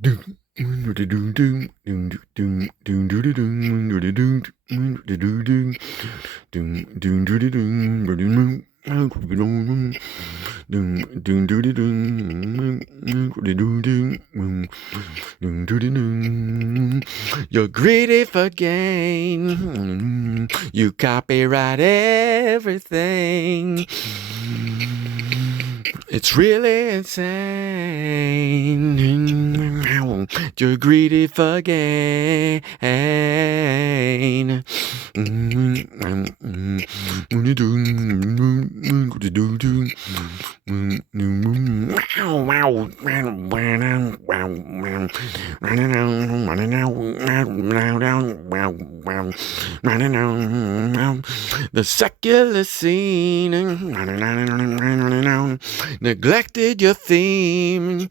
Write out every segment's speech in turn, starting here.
You're greedy for gain. You copyright everything. It's really insane. You're greedy for gain. The secular scene neglected your theme.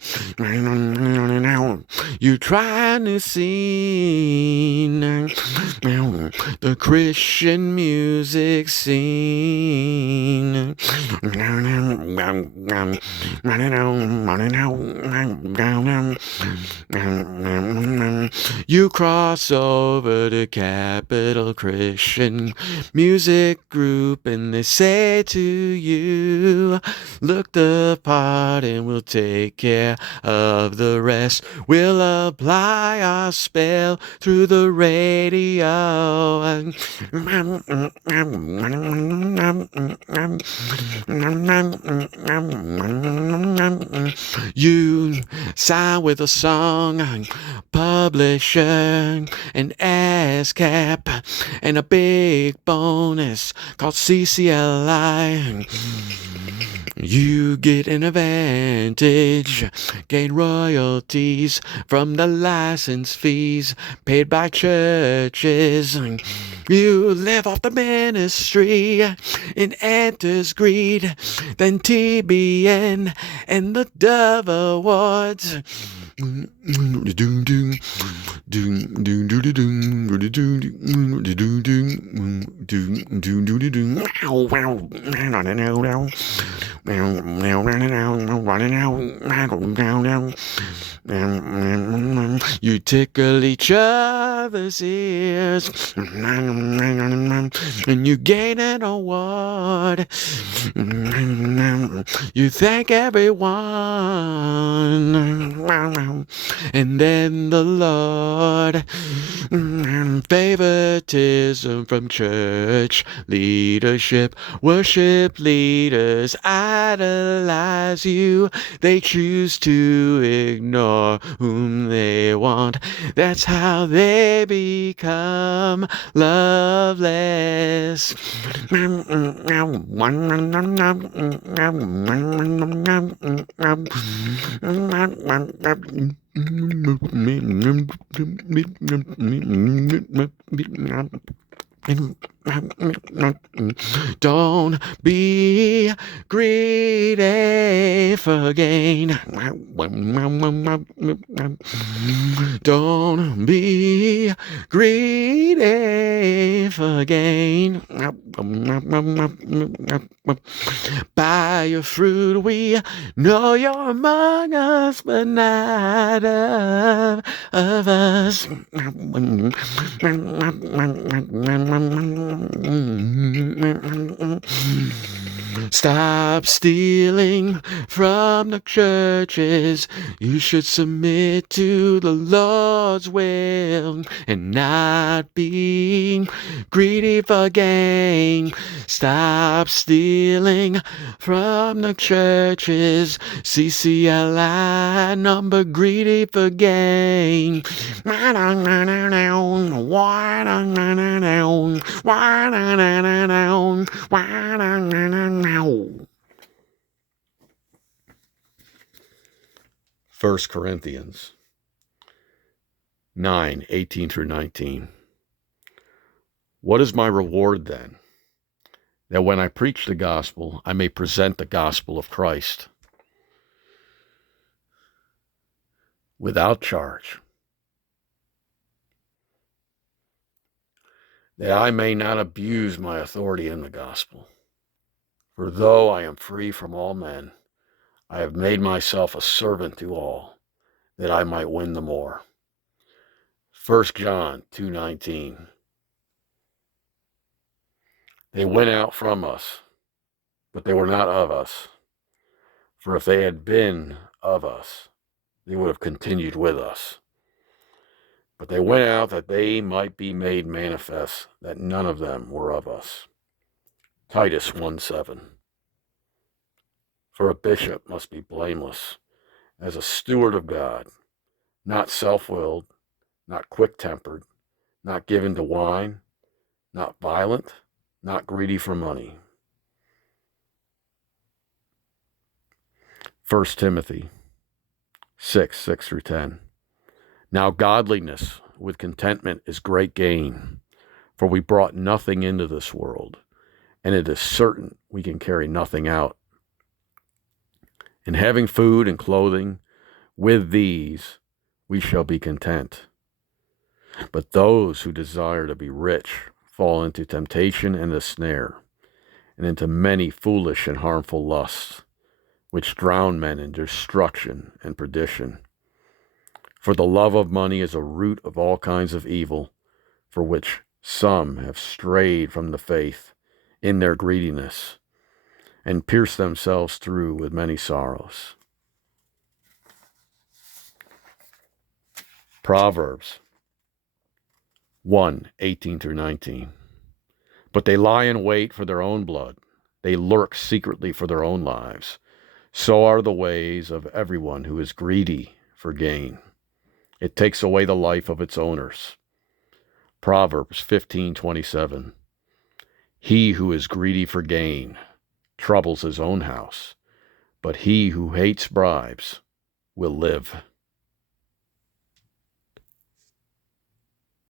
You try to scene the Christian music scene. You cross over to Capital Christian Music Group and they say to you, look the part and we'll take care of the rest. We'll apply our spell through the radio. You sign with a song publisher, an ASCAP, and a big bonus called CCLI. You get an advantage, gain royalties from the license fees paid by churches. You live off the ministry, it enters greed, then TBN and the Dove Awards. You tickle each other's ears and you gain an award. You thank everyone and then the Lord. Favoritism from church leadership. Worship leaders idolize you. They choose to ignore whom they want. That's how they become loveless. Don't be greedy for gain. Don't be greedy for gain. By your fruit we know you're among us, but not of us. Stop stealing from the churches. You should submit to the Lord's will and not be greedy for gain. Stop stealing from the churches. CCLI number greedy for gain. First Corinthians 9:18 through 19. What is my reward then? That when I preach the gospel, I may present the gospel of Christ without charge, that I may not abuse my authority in the gospel. For though I am free from all men, I have made myself a servant to all, that I might win the more. 1 John 2:19. They went out from us, but they were not of us. For if they had been of us, they would have continued with us. But they went out that they might be made manifest that none of them were of us. Titus 1:7. For a bishop must be blameless, as a steward of God, not self-willed, not quick-tempered, not given to wine, not violent, not greedy for money. 1 Timothy 6:6-10. Now godliness with contentment is great gain, for we brought nothing into this world, and it is certain we can carry nothing out. In having food and clothing, with these we shall be content. But those who desire to be rich fall into temptation and a snare, and into many foolish and harmful lusts, which drown men in destruction and perdition. For the love of money is a root of all kinds of evil, for which some have strayed from the faith in their greediness, and pierced themselves through with many sorrows. Proverbs 1:18-19. But they lie in wait for their own blood. They lurk secretly for their own lives. So are the ways of everyone who is greedy for gain. It takes away the life of its owners. Proverbs 15:27. He who is greedy for gain troubles his own house, but he who hates bribes will live.